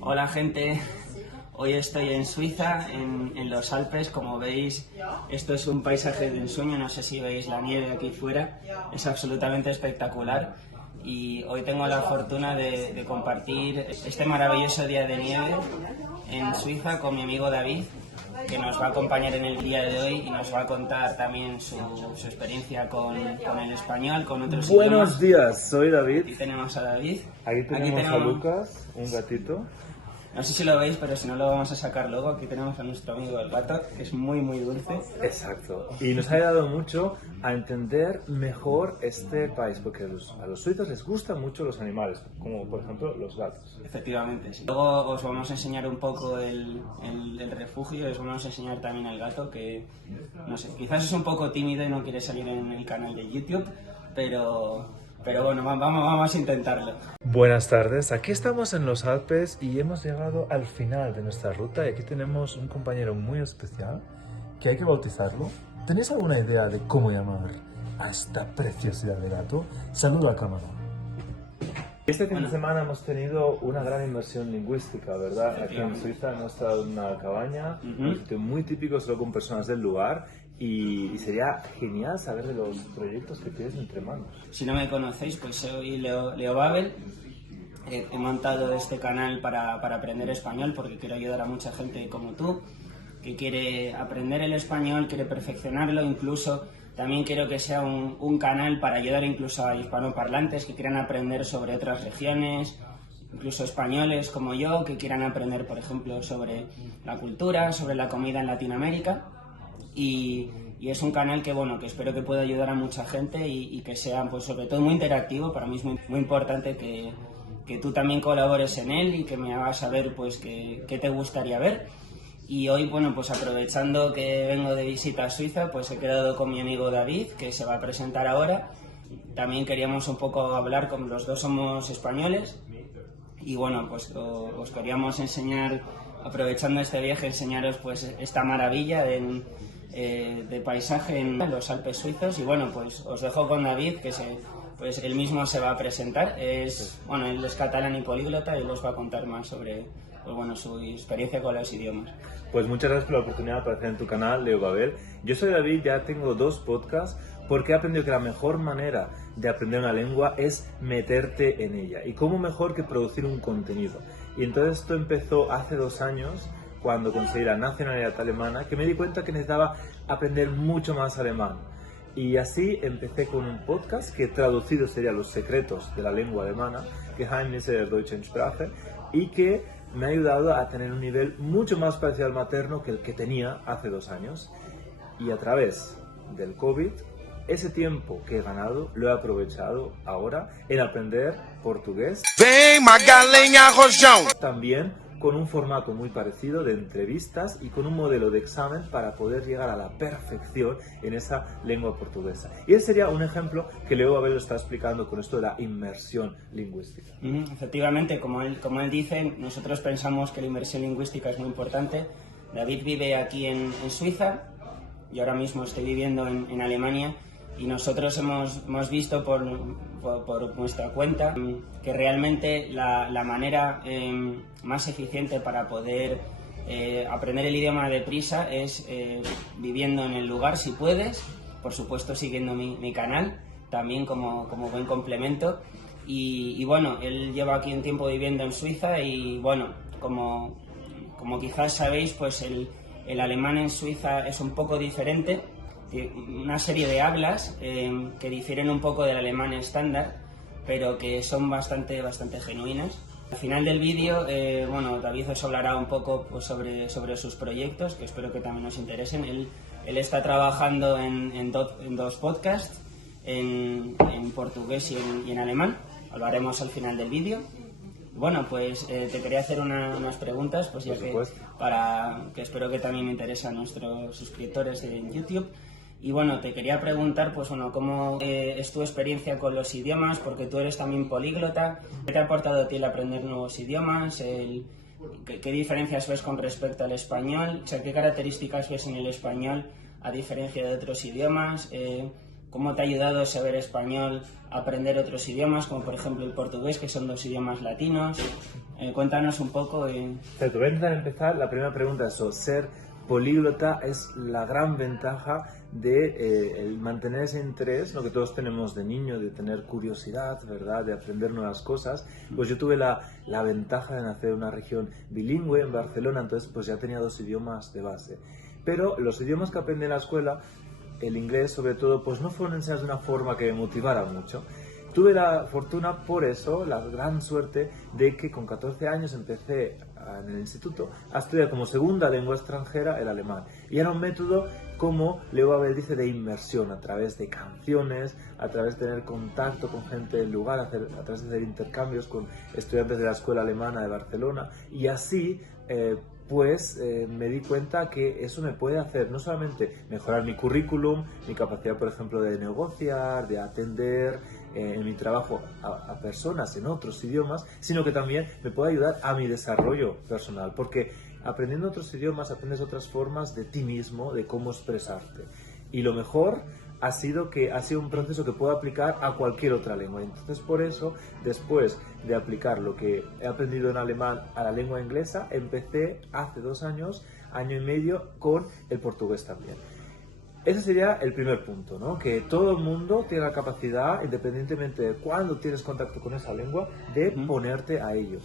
Hola gente, hoy estoy en Suiza, en los Alpes. Como veis, esto es un paisaje de ensueño, no sé si veis la nieve aquí fuera, es absolutamente espectacular. Y hoy tengo la fortuna de compartir este maravilloso día de nieve en Suiza con mi amigo David, que nos va a acompañar en el día de hoy y nos va a contar también su experiencia con el español, con otros idiomas. Buenos días, soy David. Aquí tenemos a David. Aquí tenemos a Lucas, un gatito. No sé si lo veis, pero si no lo vamos a sacar luego. Aquí tenemos a nuestro amigo el gato, que es muy muy dulce. Exacto. Y nos ha ayudado mucho a entender mejor este país, porque a los suizos les gustan mucho los animales, como por ejemplo los gatos. Efectivamente, sí. Luego os vamos a enseñar un poco el refugio, os vamos a enseñar también al gato, que no sé, quizás es un poco tímido y no quiere salir en el canal de YouTube, pero bueno, vamos a intentarlo. Buenas tardes, aquí estamos en los Alpes y hemos llegado al final de nuestra ruta y aquí tenemos un compañero muy especial que hay que bautizarlo. ¿Tenéis alguna idea de cómo llamar a esta preciosidad de gato? Saludo a cámara. Este fin de semana hemos tenido una gran inmersión lingüística, ¿verdad? Aquí en Suiza hemos estado en una cabaña, un sitio muy típico solo con personas del lugar. Y sería genial saber de los proyectos que tienes entre manos. Si no me conocéis, pues soy Leo Babel. He montado este canal para aprender español porque quiero ayudar a mucha gente como tú, que quiere aprender el español, quiere perfeccionarlo. Incluso también quiero que sea un canal para ayudar incluso a hispanoparlantes que quieran aprender sobre otras regiones, incluso españoles como yo, que quieran aprender, por ejemplo, sobre la cultura, sobre la comida en Latinoamérica. Y es un canal que, bueno, que espero que pueda ayudar a mucha gente y que sea, pues, sobre todo muy interactivo. Para mí es muy importante que tú también colabores en él y que me hagas saber, pues, qué te gustaría ver. Y hoy, bueno, pues aprovechando que vengo de visita a Suiza, pues he quedado con mi amigo David, que se va a presentar ahora. También queríamos un poco hablar, como los dos somos españoles, y bueno, pues os queríamos enseñar, aprovechando este viaje, enseñaros pues esta maravilla de paisaje en los Alpes suizos. Y bueno, pues os dejo con David, que pues él mismo se va a presentar. Él es catalán y políglota y os va a contar más sobre, pues bueno, su experiencia con los idiomas. Pues muchas gracias por la oportunidad de aparecer en tu canal, Leo Babel. Yo soy David, ya tengo 2 podcasts porque he aprendido que la mejor manera de aprender una lengua es meterte en ella. ¿Y cómo mejor que producir un contenido? Y entonces esto empezó hace 2 años, cuando conseguí la nacionalidad alemana, que me di cuenta que necesitaba aprender mucho más alemán. Y así empecé con un podcast que traducido sería Los secretos de la lengua alemana, Geheimnisse der deutschen Sprache, y que me ha ayudado a tener un nivel mucho más parecido al materno que el que tenía hace 2 años. Y a través del COVID, ese tiempo que he ganado lo he aprovechado ahora en aprender portugués. También con un formato muy parecido de entrevistas y con un modelo de examen para poder llegar a la perfección en esa lengua portuguesa. Y ese sería un ejemplo que Leo Babel lo está explicando con esto de la inmersión lingüística. Efectivamente, como él dice, nosotros pensamos que la inmersión lingüística es muy importante. David vive aquí en Suiza, yo ahora mismo estoy viviendo en Alemania, y nosotros hemos visto por nuestra cuenta que realmente la manera más eficiente para poder aprender el idioma deprisa es viviendo en el lugar, si puedes, por supuesto siguiendo mi canal, también como buen complemento. Y bueno, él lleva aquí un tiempo viviendo en Suiza y bueno, como quizás sabéis, pues el alemán en Suiza es un poco diferente. Una serie de hablas que difieren un poco del alemán estándar, pero que son bastante genuinas. Al final del vídeo, bueno, David os hablará un poco pues, sobre sus proyectos, que espero que también os interesen. Él está trabajando en 2 podcasts, en portugués y en alemán. Hablaremos al final del vídeo. Bueno, pues te quería hacer unas preguntas, pues ya que espero que también me interesan nuestros suscriptores en YouTube. Y bueno, te quería preguntar, pues bueno, ¿cómo es tu experiencia con los idiomas? Porque tú eres también políglota. ¿Qué te ha aportado a ti el aprender nuevos idiomas? ¿Qué diferencias ves con respecto al español? O sea, ¿qué características ves en el español a diferencia de otros idiomas? ¿Cómo te ha ayudado saber español a aprender otros idiomas, como por ejemplo el portugués, que son 2 idiomas latinos? Cuéntanos un poco. Te voy a intentar empezar. La primera pregunta es eso. Ser políglota es la gran ventaja de el mantener ese interés, lo que todos tenemos de niño, de tener curiosidad, ¿verdad? De aprender nuevas cosas. Pues yo tuve la ventaja de nacer en una región bilingüe, en Barcelona, entonces pues ya tenía 2 idiomas de base. Pero los idiomas que aprendí en la escuela, el inglés sobre todo, pues no fueron enseñados de una forma que me motivara mucho. Tuve la fortuna, por eso, la gran suerte de que con 14 años empecé en el instituto a estudiar como segunda lengua extranjera el alemán. Y era un método, como Leo Babel dice, de inmersión, a través de canciones, a través de tener contacto con gente del lugar, a través de hacer intercambios con estudiantes de la Escuela Alemana de Barcelona. Y así me di cuenta que eso me puede hacer no solamente mejorar mi currículum, mi capacidad, por ejemplo, de negociar, de atender en mi trabajo a personas en otros idiomas, sino que también me puede ayudar a mi desarrollo personal, porque aprendiendo otros idiomas aprendes otras formas de ti mismo, de cómo expresarte. Y lo mejor ha sido que ha sido un proceso que puedo aplicar a cualquier otra lengua. Entonces, por eso, después de aplicar lo que he aprendido en alemán a la lengua inglesa, empecé hace 2 años, año y medio, con el portugués también. Ese sería el primer punto, ¿no? Que todo el mundo tiene la capacidad, independientemente de cuándo tienes contacto con esa lengua, de ponerte a ello.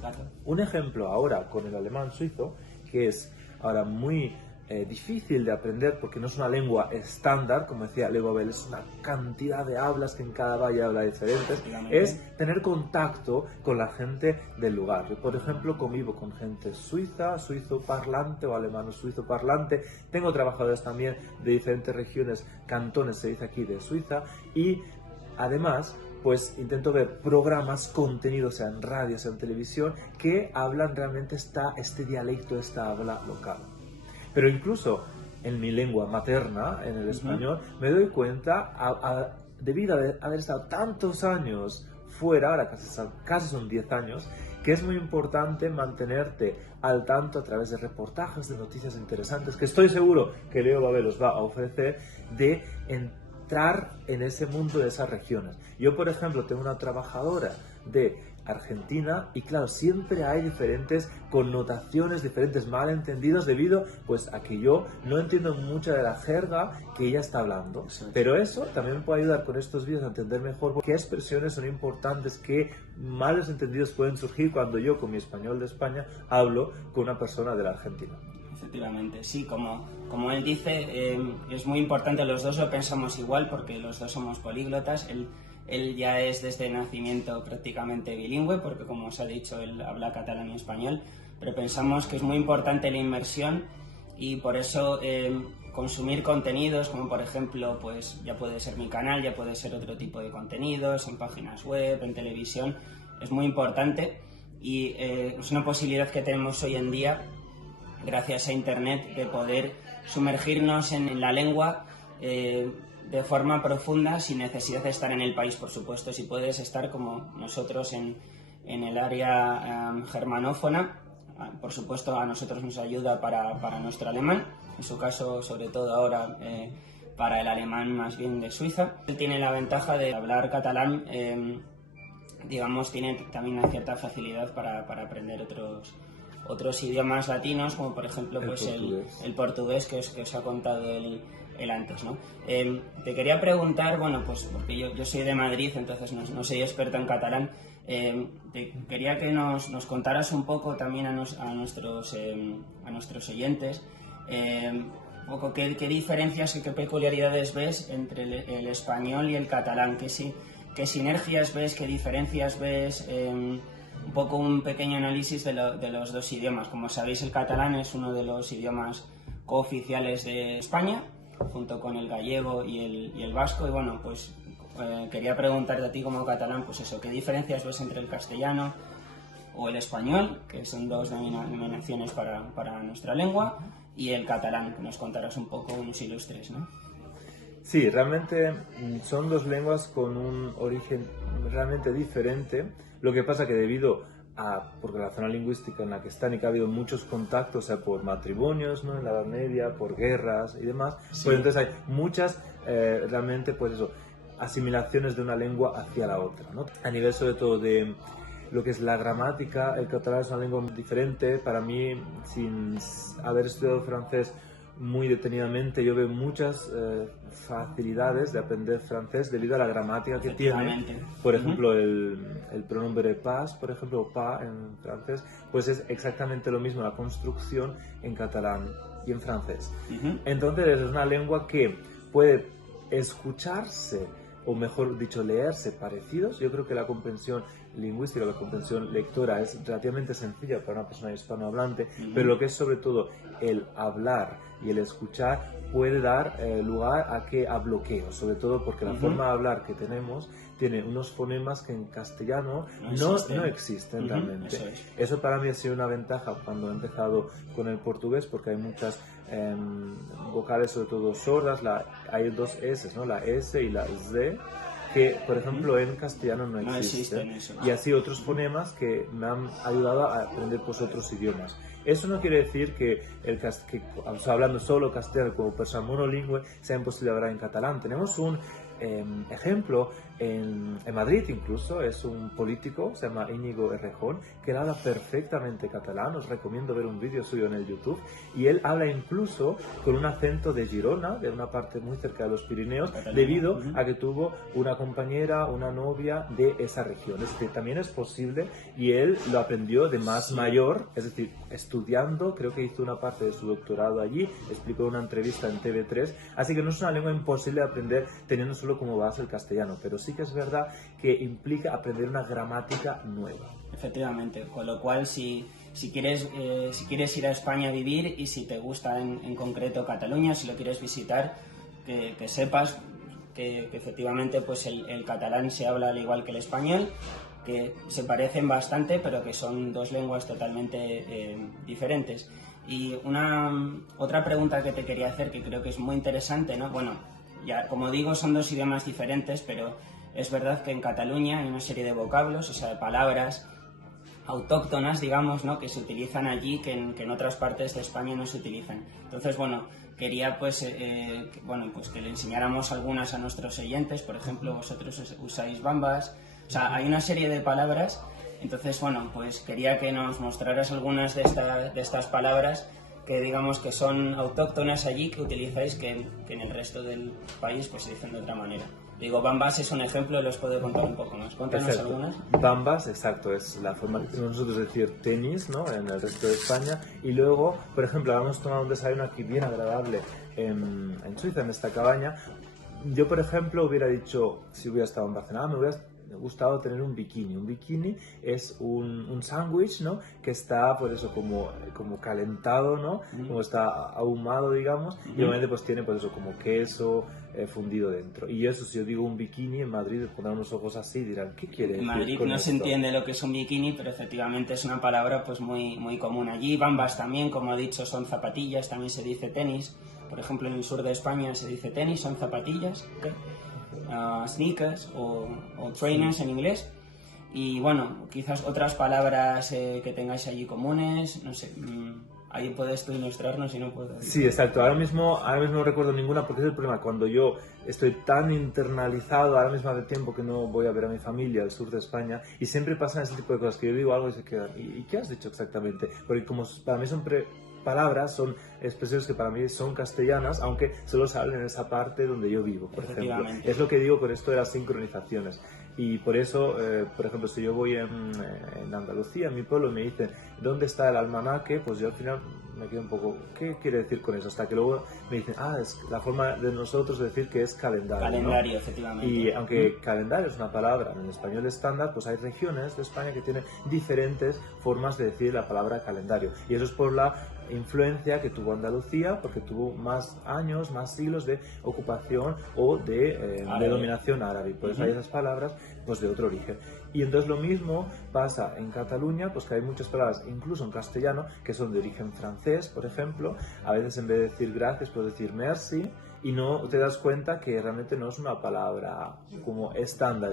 Claro. Un ejemplo ahora con el alemán suizo, que es ahora muy difícil de aprender porque no es una lengua estándar, como decía Leo Babel, es una cantidad de hablas que en cada valle habla diferentes, es tener contacto con la gente del lugar. Yo, por ejemplo, convivo con gente suiza, suizo parlante o alemano suizo parlante, tengo trabajadores también de diferentes regiones, cantones se dice aquí, de Suiza, y además pues intento ver programas, contenidos, sea en radio, sea en televisión, que hablan realmente este dialecto, esta habla local. Pero incluso en mi lengua materna, en el español, me doy cuenta, debido a haber estado tantos años fuera, ahora casi son 10 años, que es muy importante mantenerte al tanto a través de reportajes, de noticias interesantes, que estoy seguro que Leo Babel os va a ofrecer, de entrar en ese mundo de esas regiones. Yo, por ejemplo, tengo una trabajadora de Argentina y claro, siempre hay diferentes connotaciones, diferentes malentendidos debido pues a que yo no entiendo mucha de la jerga que ella está hablando. Pero eso también me puede ayudar con estos vídeos a entender mejor qué expresiones son importantes, qué malos entendidos pueden surgir cuando yo con mi español de España hablo con una persona de la Argentina. Efectivamente, sí, como él dice, es muy importante, los dos lo pensamos igual porque los dos somos políglotas. Él ya es desde nacimiento prácticamente bilingüe porque, como os ha dicho, él habla catalán y español, pero pensamos que es muy importante la inmersión y por eso consumir contenidos como, por ejemplo, pues ya puede ser mi canal, ya puede ser otro tipo de contenidos en páginas web, en televisión, es muy importante y es una posibilidad que tenemos hoy en día gracias a Internet de poder sumergirnos en la lengua de forma profunda sin necesidad de estar en el país, por supuesto. Si puedes estar como nosotros en el área germanófona, por supuesto a nosotros nos ayuda para nuestro alemán, en su caso sobre todo ahora para el alemán más bien de Suiza. Él tiene la ventaja de hablar catalán, digamos, tiene también una cierta facilidad para aprender otros idiomas latinos, como por ejemplo pues el portugués que os ha contado él antes, ¿no? Te quería preguntar, bueno, pues porque yo soy de Madrid, entonces no soy experto en catalán, quería que nos contaras un poco también a nuestros oyentes, un poco qué diferencias y qué peculiaridades ves entre el español y el catalán, qué sinergias ves, qué diferencias ves, un poco un pequeño análisis de los dos idiomas. Como sabéis, el catalán es uno de los idiomas cooficiales de España, junto con el gallego y el vasco, y bueno, pues quería preguntarte a ti como catalán, pues eso, ¿qué diferencias ves entre el castellano o el español, que son dos denominaciones para nuestra lengua, y el catalán, que nos contarás un poco, unos ilustres, ¿no? Sí, realmente son dos lenguas con un origen realmente diferente. Lo que pasa que debido por la zona lingüística en la que están y que ha habido muchos contactos, o sea, por matrimonios, ¿no?, en la Edad Media, por guerras y demás, sí, pues entonces hay muchas realmente, pues eso, asimilaciones de una lengua hacia la otra, ¿no? A nivel sobre todo de lo que es la gramática, el catalán es una lengua muy diferente. Para mí, sin haber estudiado francés muy detenidamente, yo veo muchas facilidades de aprender francés debido a la gramática que tiene. Por ejemplo, el pronombre pas, por ejemplo, pas en francés, pues es exactamente lo mismo la construcción en catalán y en francés. Entonces es una lengua que puede escucharse, o mejor dicho, leerse parecidos. Yo creo que la comprensión lingüística, la comprensión lectora es relativamente sencilla para una persona hispanohablante, pero lo que es sobre todo el hablar y el escuchar puede dar lugar a bloqueos, sobre todo porque la forma de hablar que tenemos tiene unos fonemas que en castellano no existen realmente. Eso para mí ha sido una ventaja cuando he empezado con el portugués, porque hay muchas vocales, sobre todo sordas. Hay dos S, ¿no? La S y la Z, que por ejemplo en castellano no existen. Y así otros fonemas que me han ayudado a aprender pues otros idiomas. Eso no quiere decir que hablando solo castellano como persona monolingüe sea imposible hablar en catalán. Tenemos un ejemplo en Madrid, incluso es un político, se llama Íñigo Errejón, que él habla perfectamente catalán. Os recomiendo ver un vídeo suyo en el YouTube, y él habla incluso con un acento de Girona, de una parte muy cerca de los Pirineos, debido a que tuvo una compañera, una novia de esa región. Es decir, también es posible, y él lo aprendió de más mayor, es decir, estudiando. Creo que hizo una parte de su doctorado allí, explicó en una entrevista en TV3, así que no es una lengua imposible de aprender teniendo solo como base el castellano, pero sí que es verdad que implica aprender una gramática nueva. Efectivamente, con lo cual si quieres ir a España a vivir, y si te gusta en concreto Cataluña, si lo quieres visitar, que sepas que efectivamente pues el catalán se habla al igual que el español, que se parecen bastante, pero que son dos lenguas totalmente diferentes. Y otra pregunta que te quería hacer, que creo que es muy interesante, ¿no? Bueno, ya como digo, son dos idiomas diferentes, pero es verdad que en Cataluña hay una serie de vocablos, o sea, de palabras autóctonas, digamos, ¿no?, que se utilizan allí, que en otras partes de España no se utilizan. Entonces, bueno, quería pues que le enseñáramos algunas a nuestros oyentes. Por ejemplo, vosotros usáis bambas, o sea, hay una serie de palabras. Entonces, bueno, pues quería que nos mostraras algunas de estas palabras que digamos que son autóctonas allí, que utilizáis, que en el resto del país pues se dicen de otra manera. Digo, bambas es un ejemplo, los puedo contar un poco más. Cuéntanos algunas. Bambas, exacto, es la forma que tenemos nosotros de decir tenis, ¿no?, en el resto de España. Y luego, por ejemplo, vamos a tomar un desayuno aquí bien agradable en Suiza, en esta cabaña. Yo, por ejemplo, hubiera dicho, si hubiera estado en Barcelona, me hubiera gustado tener un bikini. Un bikini es un sándwich, ¿no?, que está, por eso, como calentado, ¿no?, como está ahumado, digamos, y obviamente pues tiene, por eso, como queso fundido dentro. Y eso, si yo digo un bikini, en Madrid pondrán los ojos así y dirán, ¿qué quiere decir? En Madrid no se entiende lo que es un bikini, pero efectivamente es una palabra pues muy, muy común allí. Bambas también, como he dicho, son zapatillas, también se dice tenis. Por ejemplo, en el sur de España se dice tenis, son zapatillas, sneakers o trainers en inglés. Y bueno, quizás otras palabras que tengáis allí comunes, no sé, ahí puedes tú ilustrarnos si no puedo. Sí, exacto. Ahora mismo no recuerdo ninguna, porque es el problema. Cuando yo estoy tan internalizado, ahora mismo hace tiempo que no voy a ver a mi familia al sur de España, y siempre pasan ese tipo de cosas, que yo digo algo y se quedan, ¿y qué has dicho exactamente? Porque como para mí son palabras, son expresiones que para mí son castellanas, aunque solo se hablan en esa parte donde yo vivo, por ejemplo. Es lo que digo con esto de las sincronizaciones. Y por eso, por ejemplo, si yo voy en Andalucía, en mi pueblo, me dicen ¿dónde está el almanaque? Pues yo al final me quedo un poco, ¿qué quiere decir con eso? Hasta que luego me dicen, es la forma de nosotros de decir que es calendario. Calendario, ¿no? Efectivamente. Y aunque calendario es una palabra en español estándar, pues hay regiones de España que tienen diferentes formas de decir la palabra calendario. Y eso es por la influencia que tuvo Andalucía, porque tuvo más años, más siglos de ocupación o de dominación árabe. Por eso hay esas palabras pues de otro origen. Y entonces lo mismo pasa en Cataluña, pues que hay muchas palabras, incluso en castellano, que son de origen francés, por ejemplo. A veces en vez de decir gracias, puedes decir merci, y no te das cuenta que realmente no es una palabra como estándar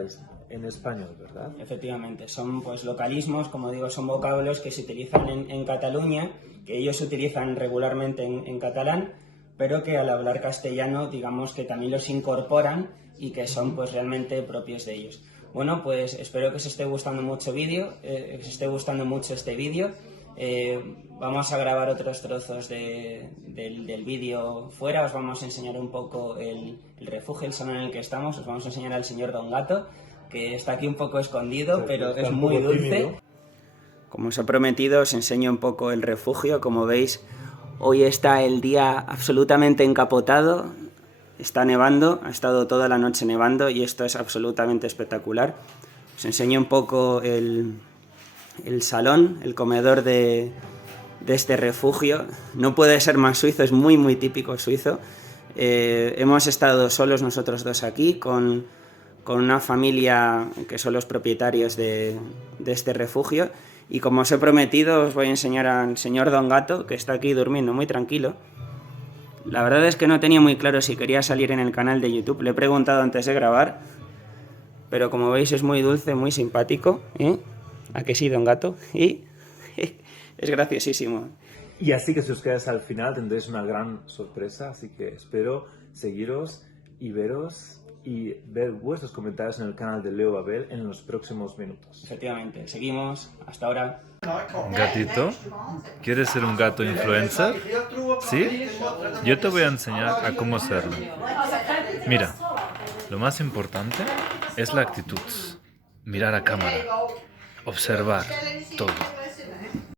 en español, ¿verdad? Efectivamente, son pues localismos, como digo, son vocablos que se utilizan en Cataluña, que ellos utilizan regularmente en catalán, pero que al hablar castellano, digamos que también los incorporan y que son pues realmente propios de ellos. Bueno, pues espero que os esté gustando mucho este vídeo. Vamos a grabar otros trozos del vídeo fuera, os vamos a enseñar un poco el refugio, el salón en el que estamos, os vamos a enseñar al señor Don Gato, que está aquí un poco escondido, pero es muy dulce. Como os he prometido, os enseño un poco el refugio. Como veis, hoy está el día absolutamente encapotado, está nevando, ha estado toda la noche nevando y esto es absolutamente espectacular. Os enseño un poco el salón, el comedor de este refugio. No puede ser más suizo, es muy muy típico suizo. Hemos estado solos nosotros dos aquí con una familia que son los propietarios de este refugio, y como os he prometido os voy a enseñar al señor Don Gato, que está aquí durmiendo muy tranquilo. La verdad es que no tenía muy claro si quería salir en el canal de YouTube, le he preguntado antes de grabar, pero como veis es muy dulce, muy simpático, ¿eh? ¿A que sí, Don Gato? Y es graciosísimo. Y así que si os quedáis al final tendréis una gran sorpresa, así que espero seguiros y veros y ver vuestros comentarios en el canal de Leo Babel en los próximos minutos. Efectivamente, seguimos, hasta ahora. Gatito, ¿quieres ser un gato influencer? ¿Sí? Yo te voy a enseñar a cómo hacerlo. Mira, lo más importante es la actitud. Mirar a cámara. Observar todo.